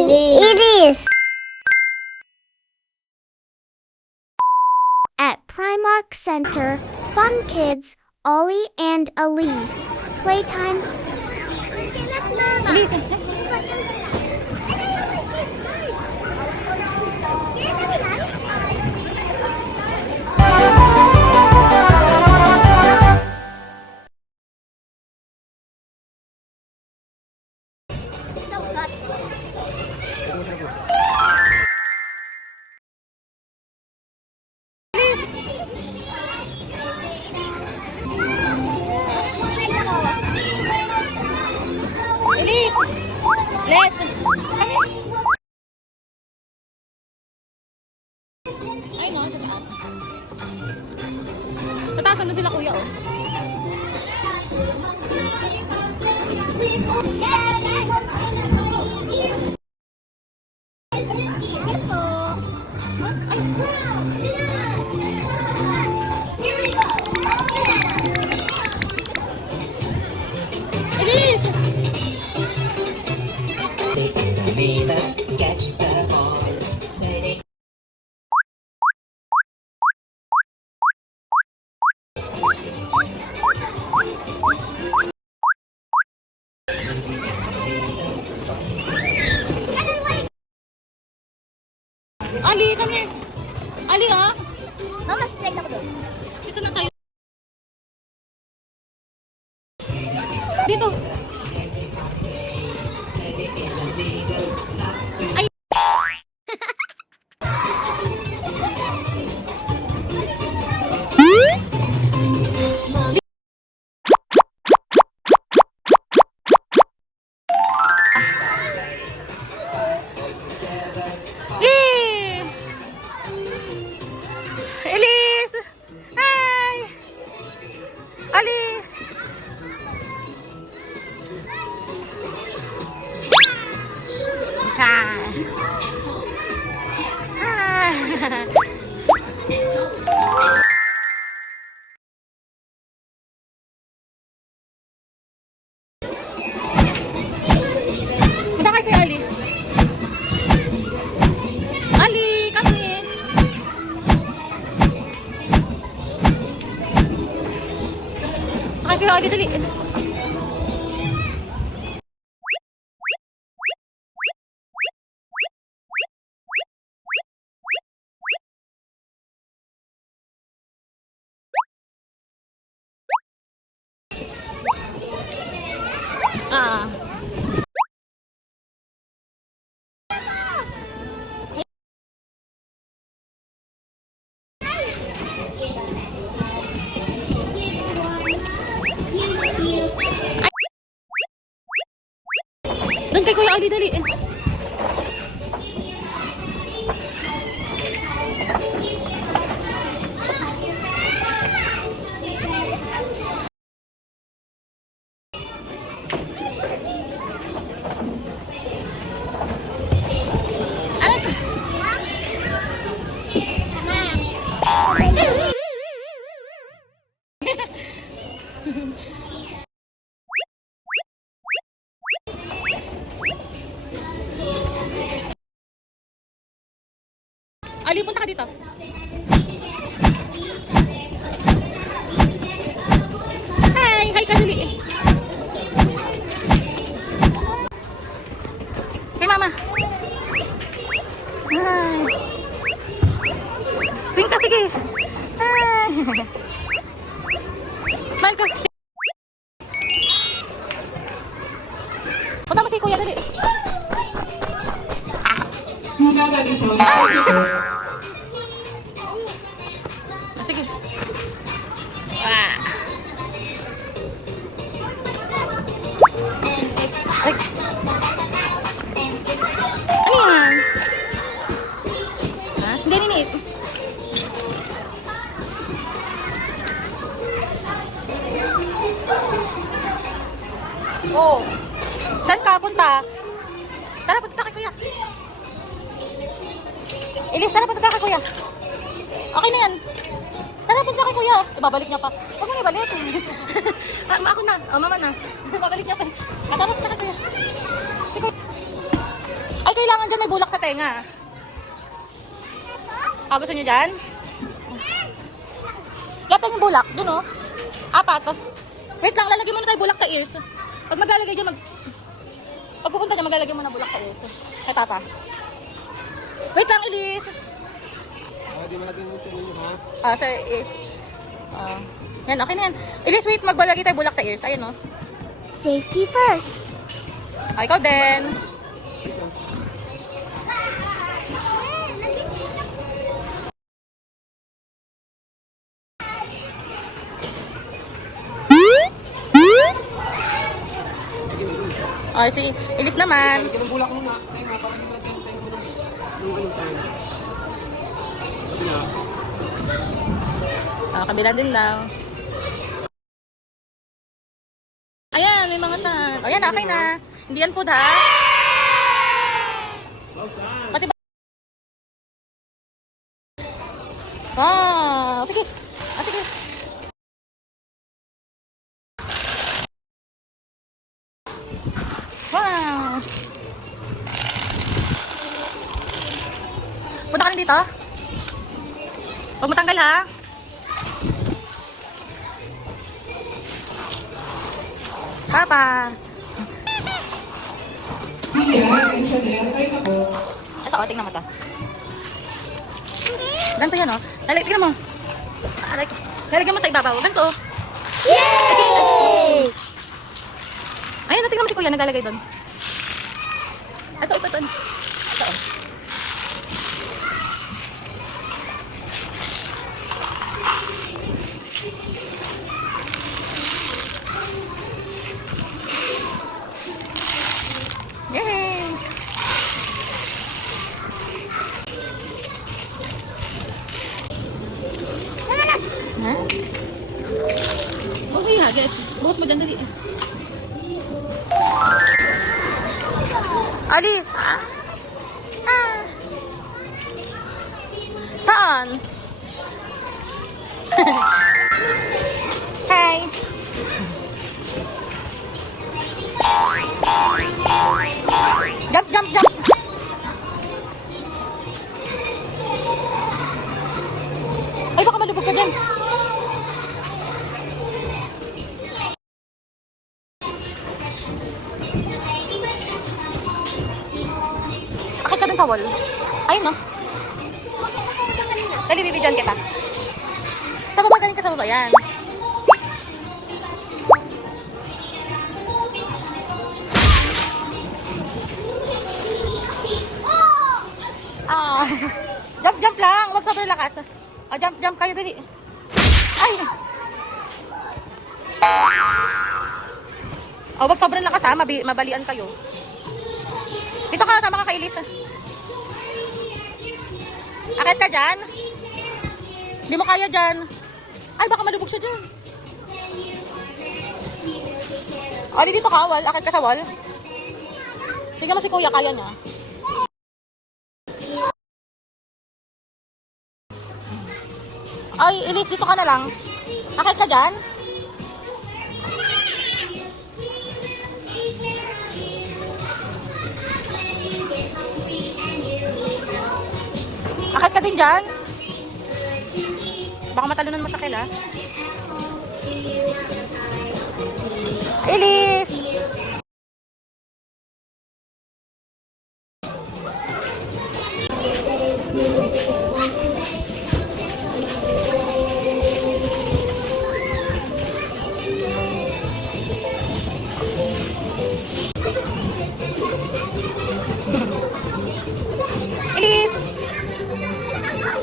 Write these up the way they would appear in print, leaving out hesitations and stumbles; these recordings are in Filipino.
It is. At Primark Center, fun kids, Ollie and Elise. Playtime. Ay no, sa taas. Sa taas, ano sila kuya, oh. Elise! Catch the ball. Ali, come here. Ali, oh. Mama, straight ako doon. Dito na kayo. Dito. Ay. Elise! Hi! Ali! Punta kayo kay Ali. Ali, kami. Punta kayo kay Ali, dali. Ah. Doon kay Kuya Ali, dali. Ali, punta ka dito. Hi! Hi ka, dali. Kay mama. Hi! Swing ka, sige. Hi! Smile ka. Punta mo si Kuya, dali. Sige. Ah. Ay. Ano yan? Ha? Hindi, hindi. Oh. Saan ka punta? Tara, punta kay Kuya. Elise, tara, punta kay Kuya. Okay na yan. Tara, punta kay Kuya. Ibabalik niya pa. Huwag mo na ibalik. Ako na. O, mama na. Ibabalik niya pa. Tara, punta kay Kuya. Si Kuya. Ay, kailangan dyan may bulak sa tenga. Ah, gusto nyo dyan? Lapang yung bulak. Doon, oh. 4. Wait lang, lalagyan mo na tayo bulak sa ears. Pag maglalagay dyan, pag pupunta dyan, maglalagay mo na bulak sa ears. Ay, tata. Wait lang, Elise. Di ba natin yung tingin ha? Yan, okay na yan. Elise, wait, maglalagay tayo bulak sa ears. Ayun, oh. Safety first. Ah, ikaw din. Okay, si Elise naman. Ito ng bulak muna. Tayo nga, parang hindi natin tayo muna. Yung ganun tayo. Kabila. Kabila din daw. Ayan, may mga sand. Ayan, okay na. Hindi yan food, ha? Pati ba? Ah, sige. Ah, sige. Wow. Punta ka rin dito. Huwag mo tanggal, ha? Papa. Ito, oh, tingnan mo to. Ganito yan, oh. Tingnan mo. Lalagyan mo sa ibabaw. Ganito, oh. Yay! Ayun, tingnan mo si Kuya, naglalagay doon. Ito. Ito, oh. Yay! Ha? Huwag mo ihagis. Bukas mo dyan, dali. Ali! Ah. Saan? Hi! Jump! Ay, baka malubog ka dyan. Akit ka dun sa wall. Ayun, no? Dali, bibidyan kita. Sa baba, galing ka sa baba. Yan. Ah, jump lang. Huwag sobrang lakas. Ah, jump kayo, dali. Ay! Oh, wag sobrang lakas, ha. Mabalian kayo. Dito ka, sama ka kay Elisa. Akit ka dyan? Hindi mo kaya dyan. Ay, baka malubog siya dyan. O, dito ka, wall. Akit ka sa wall. Tingnan mo si Kuya, kaya niya. Ay, Elise, dito ka na lang. Akit ka dyan? Akit ka din dyan? Baka matalunan mo sa kila. Elise! Elise!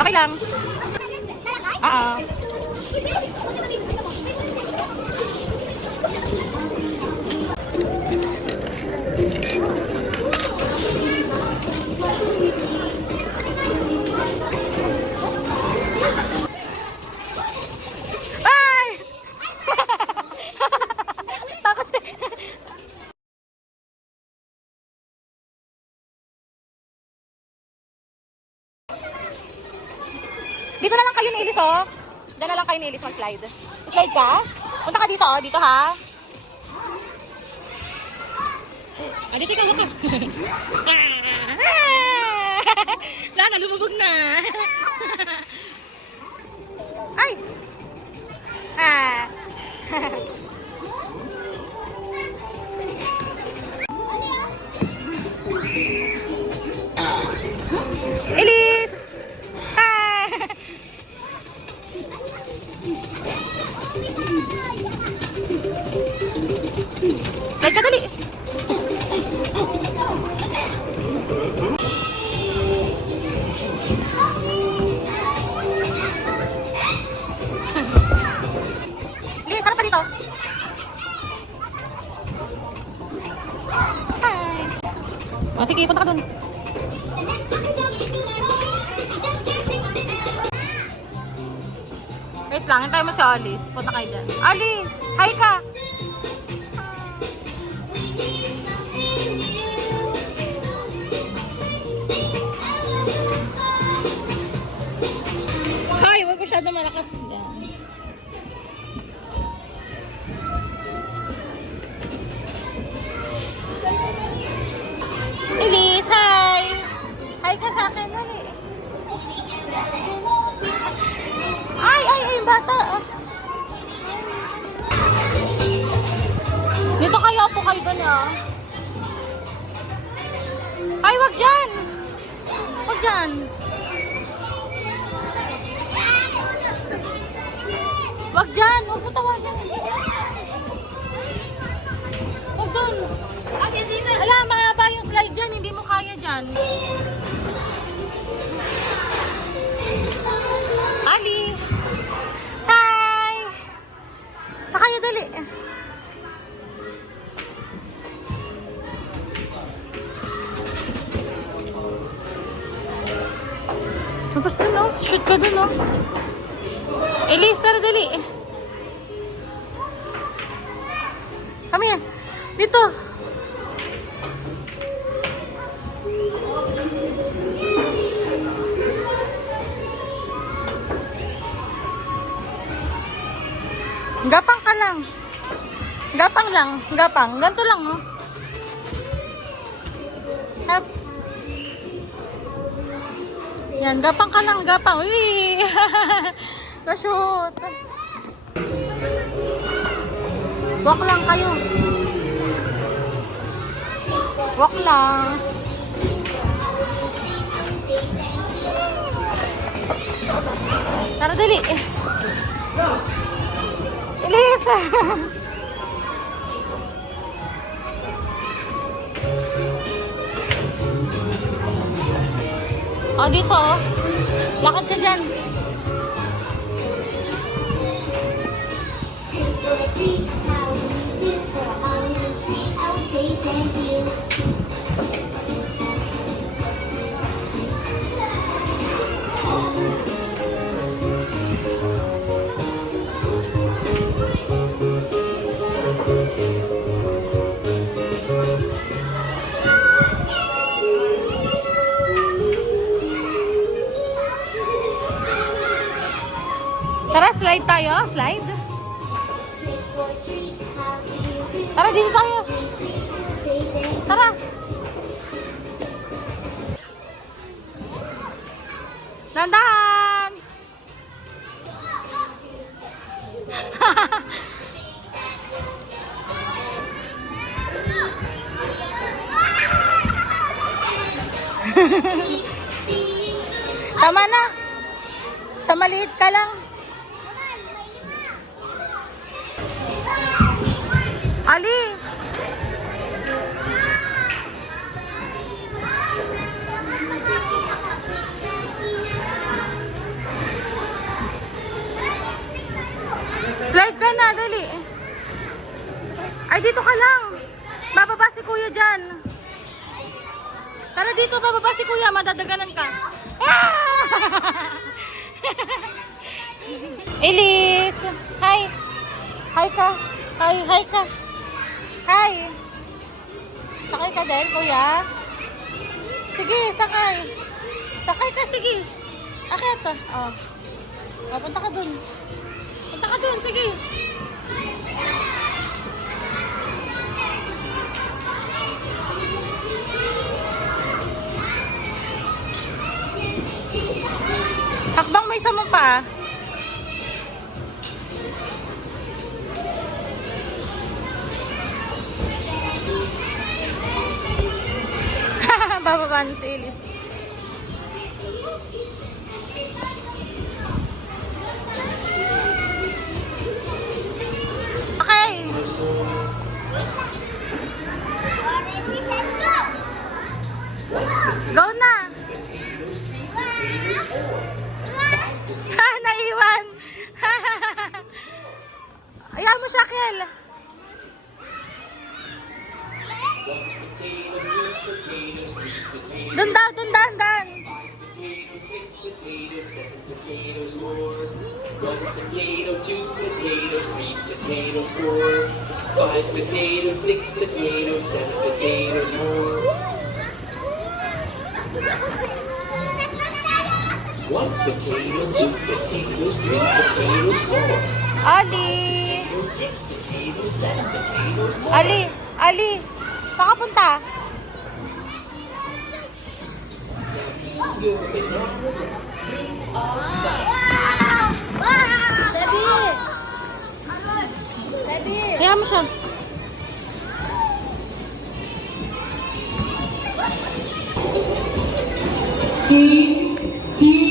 Okay lang. Ay! Takot siya. Dito na lang kayo ni Elise, oh. Diyan na lang kayo ni Elise mag-slide. Slide ka? Punta ka dito, oh. Dito, ha? Ah, dito ka, dito. Punta ka dun. Wait lang, hintayin mo si Alice. Punta kayo dyan. Ali! Hi ka! Hi! Huwag masyado malakas dyan. Elise, hi! Hi ka sa akin, dali. Ay, bata. Oh. Dito kayo, po kayo doon, ah. Ay, wag dyan! Wag dyan! Wag dyan! Wag mo tawagan. Wag doon. Ala, mahaba yung slide dyan. Hindi mo kaya dyan. Ali! Hi! Takaya, dali. Tapos dun, oh. Shoot ka dun, oh. Elise, tara, dali. Come here. Dito. Gapang ka lang. Gapang lang. Gapang. Ganito lang, oh. Hap. Yan, gapang ka lang. Gapang. Uy! Na-shoot. Walk lang kayo. Walk lang. Tara, dali. Elisa! Oh, dito, oh. Lakad ka dyan. Tara, slide tayo. Slide. Tara, dito tayo. Tara. Dandan! Tama na. Sa maliit ka lang. Ali! Slide ka na, dali. Ay, dito ka lang. Bababa si kuya dyan. Tara dito, bababa si kuya. Madadaganan ka. Ah! Elise! Hi! Hi ka! Hi ka! Hi! Sakay ka din, kuya? Sige, sakay. Sakay ka, sige. Akit. Oh. Oh, punta ka dun. Punta ka dun, sige. Hakbang may isa mo pa. Bababa na si Elise. Okay. Go na. Naiwan. Ayan mo siya, Kel. Doon daw, doon dahan. Potatoes, 6 potatoes, 7 potatoes more. 1 potato, 2 potatoes, 3 potatoes, 4. 5 potatoes, 6 potatoes, 7 potatoes more. 1 potato, 2 potatoes, 3 potatoes, 4. Ali! 6 potatoes, 7 potatoes more. Ali! Ali! Saan ka punta? Your bananas and take off. Kaya mo siya.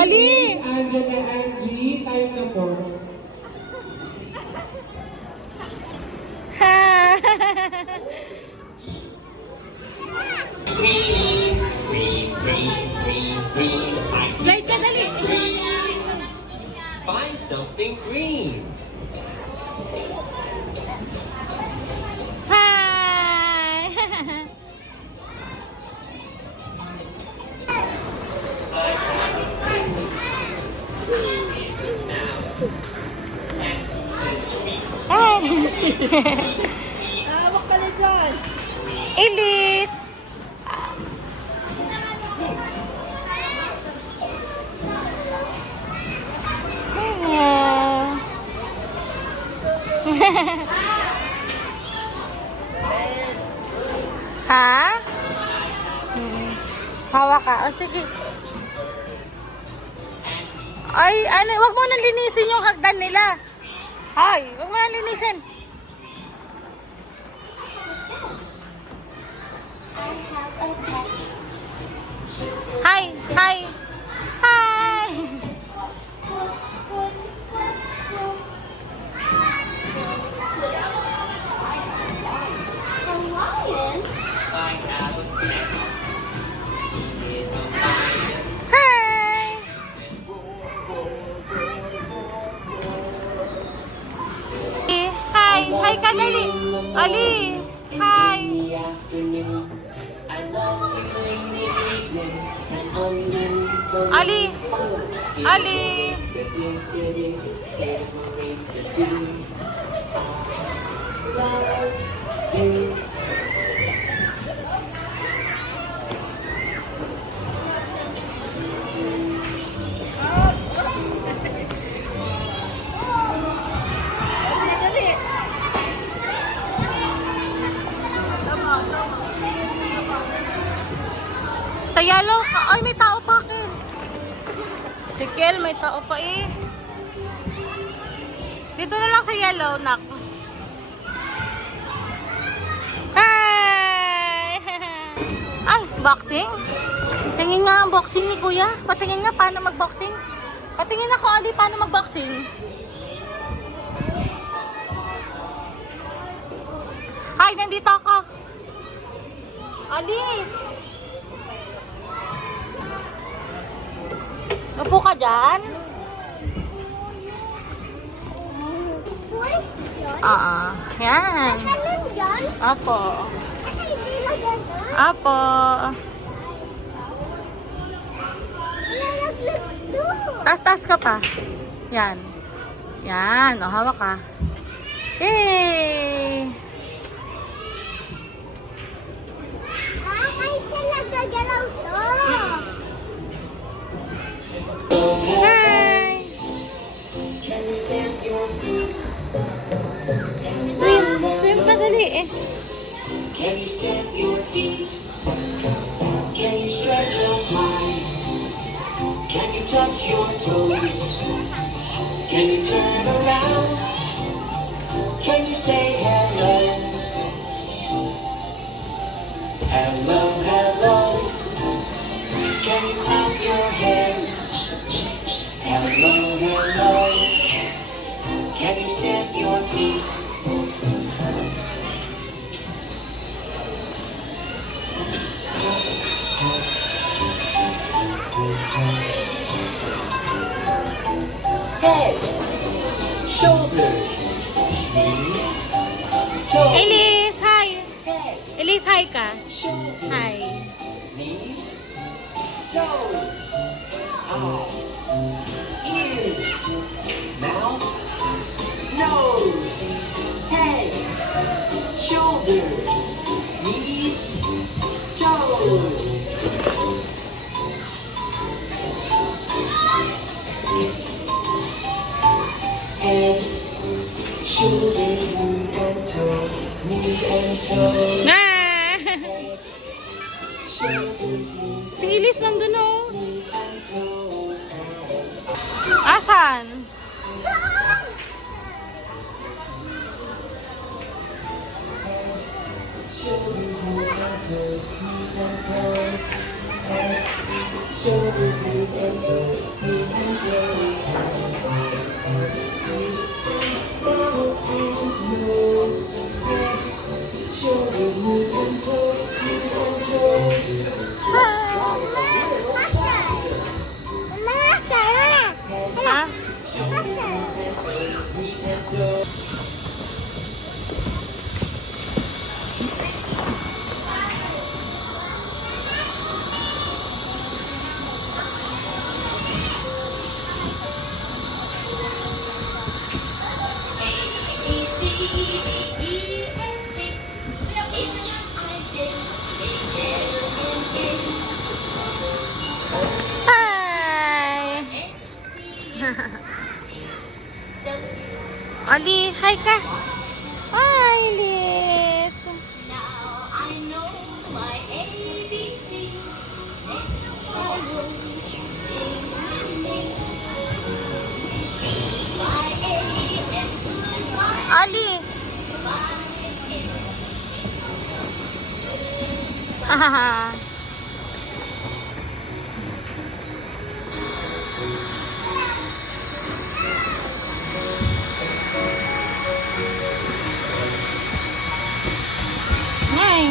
Ali! Angela and G times the 4. Green, green, green, green, green. I see Slide ka, dali. green. Find something green. Hi! Elise! Ah. Ha? Hawak ka. O, sige. Ay, ano, wag mo nang linisin yung hagdan nila. Ay, wag mo nang linisin. Hi, hi. Hi. I have a pet. He is a lion. Hi. Hi, hi ka dali. Ali. Hi. In the afternoon, I love you in the evening, and underneath the Ali. Ali. savoring the dew. Love you. Sa yellow, ay may tao pa akin. Si Kel, may tao pa eh. Dito na lang sa yellow, nak. Hi! Ay, boxing? Tingin nga ang boxing ni Kuya. Patingin nga paano mag-boxing. Patingin ako, Ali, paano mag-boxing. Hi, nandito ako. Ali! Upo ka dyan? Yan. Apo. Apo. Taas-taas ka pa. Yan. Yan. O, hawak ka. Yay! Hi! Swim! Swim ka dali eh. Can you stamp your feet? Can you stretch your mind? Can you touch your toes? Can you turn around? Can you say hello? Hello, hello. Can you clap your hands? Hello, hello. Can you stamp your feet? Head, shoulders, knees, toes. Elise, hi! Head, Elise, hi ka. shoulders, Hi. knees, toes, eyes, ears, mouth, nose, head, shoulders, knees, toes. Head, shoulders, knees and toes, knees and toes. Ah! Shoulders, knees Si Elise nandun oh. and toes. Asan? Shoulders, knees and toes, knees and toes. Mouth and nose. Shoulders, knees and toes, knees and toes. Ha? Knees and toes. Hi! Ali, hi ka! Hi, Elise! Ali! Hahaha! Hey!